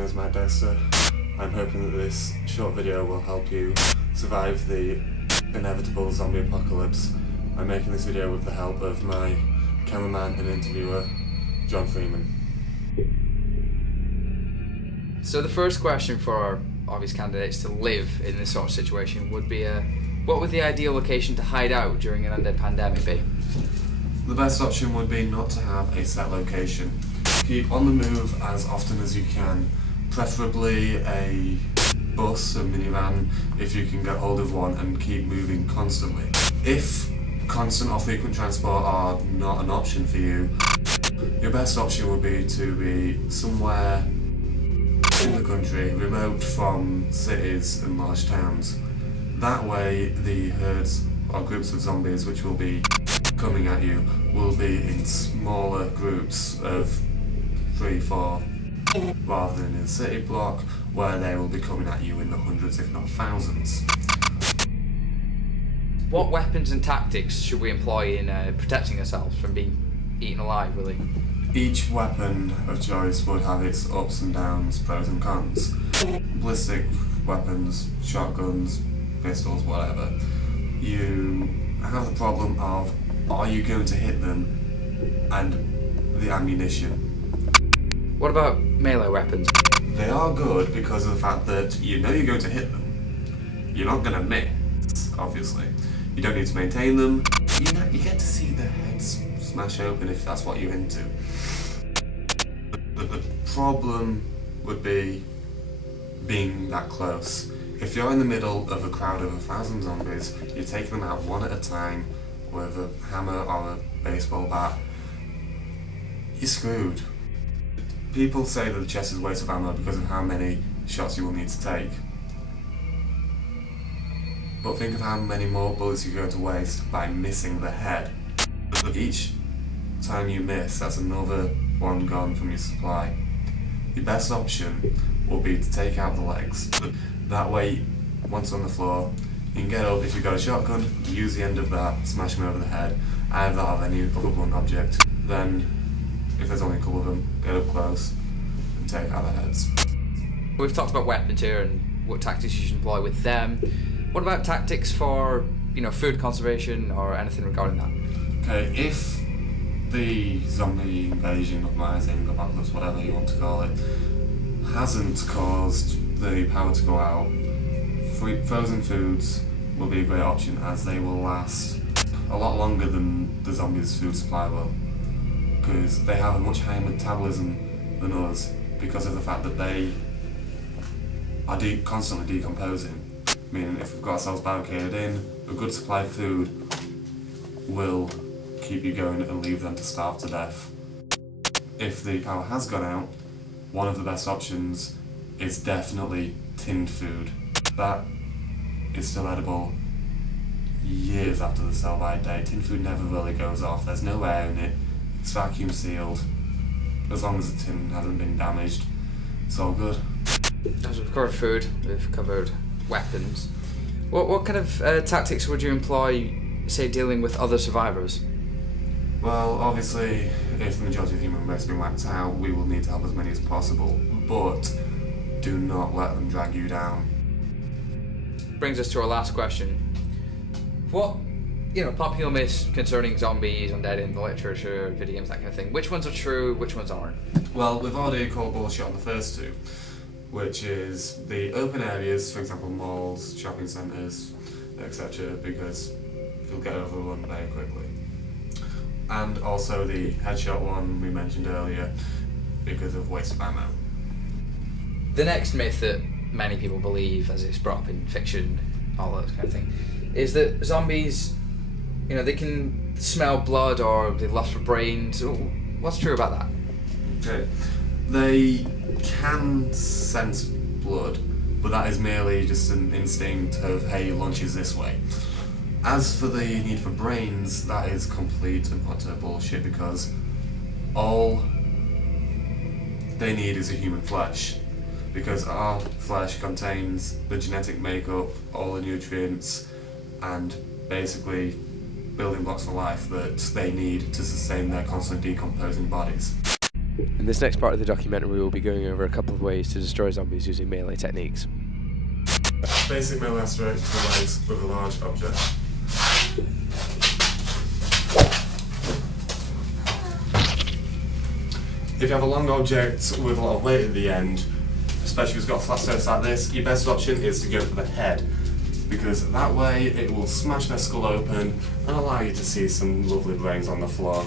name is Matt Dexter. I'm hoping that this short video will help you survive the inevitable zombie apocalypse. I'm making this video with the help of my cameraman and interviewer, John Freeman. So the first question for our obvious candidates to live in this sort of situation would be, what would the ideal location to hide out during an undead pandemic be? The best option would be not to have a set location. Keep on the move as often as you can, preferably a bus, a minivan, if you can get hold of one, and keep moving constantly. If constant or frequent transport are not an option for you, your best option would be to be somewhere in the country, remote from cities and large towns. That way the herds or groups of zombies which will be coming at you will be in smaller groups of 3-4 rather than in a city block where they will be coming at you in the hundreds if not thousands. What weapons and tactics should we employ in protecting ourselves from being eaten alive, really? Each weapon of choice would have its ups and downs, pros and cons. Ballistic weapons, shotguns, pistols, whatever. You have the problem of, are you going to hit them, and the ammunition. What about melee weapons? They are good because of the fact that you know you're going to hit them. You're not going to miss, obviously. You don't need to maintain them. You get to see their heads smash open if that's what you're into. The problem would be being that close. If you're in the middle of a crowd of 1,000 zombies, you're taking them out one at a time with a hammer or a baseball bat, you're screwed. People say that the chest is a waste of ammo because of how many shots you will need to take. But think of how many more bullets you're going to waste by missing the head. Each time you miss, that's another one gone from your supply. Your best option will be to take out the legs. That way, once on the floor, you can get up. If you've got a shotgun, use the end of that, smash them over the head. Either of any other blunt object. Then, if there's only a couple of them, get up close and take out their heads. We've talked about weapons here and what tactics you should employ with them. What about tactics for, food conservation or anything regarding that? Okay, if the zombie invasion, uprising, apocalypse, whatever you want to call it, hasn't caused the power to go out, frozen foods will be a great option as they will last a lot longer than the zombies' food supply will, because they have a much higher metabolism than us because of the fact that they are constantly decomposing. Meaning if we've got ourselves barricaded in, a good supply of food will keep you going and leave them to starve to death. If the power has gone out, one of the best options is definitely tinned food. That is still edible years after the sell-by date. Tinned food never really goes off, there's no air in it, it's vacuum sealed. As long as the tin hasn't been damaged, it's all good. As we've covered food, we've covered weapons. What kind of tactics would you employ, say, dealing with other survivors? Well, obviously, if the majority of the human race has been wiped out, we will need to help as many as possible, but do not let them drag you down. Brings us to our last question. What, popular myths concerning zombies, undead in the literature, video games, that kind of thing, which ones are true, which ones aren't? Well, we've already called bullshit on the first two, which is the open areas, for example malls, shopping centres, etc., because you'll get overrun very quickly. And also the headshot one we mentioned earlier, because of waste of ammo. The next myth that many people believe, as it's brought up in fiction, all that kind of thing, is that zombies, they can smell blood or they lust for brains. What's true about that? Okay. They can sense blood, but that is merely just an instinct of, hey, lunch is this way. As for the need for brains, that is complete and utter bullshit because all they need is a human flesh. Because our flesh contains the genetic makeup, all the nutrients, and basically building blocks for life that they need to sustain their constantly decomposing bodies. In this next part of the documentary, we will be going over a couple of ways to destroy zombies using melee techniques. Basic melee straight to the legs with a large object. If you have a long object with a lot of weight at the end, especially if it's got a flat surface like this, your best option is to go for the head, because that way it will smash their skull open and allow you to see some lovely brains on the floor.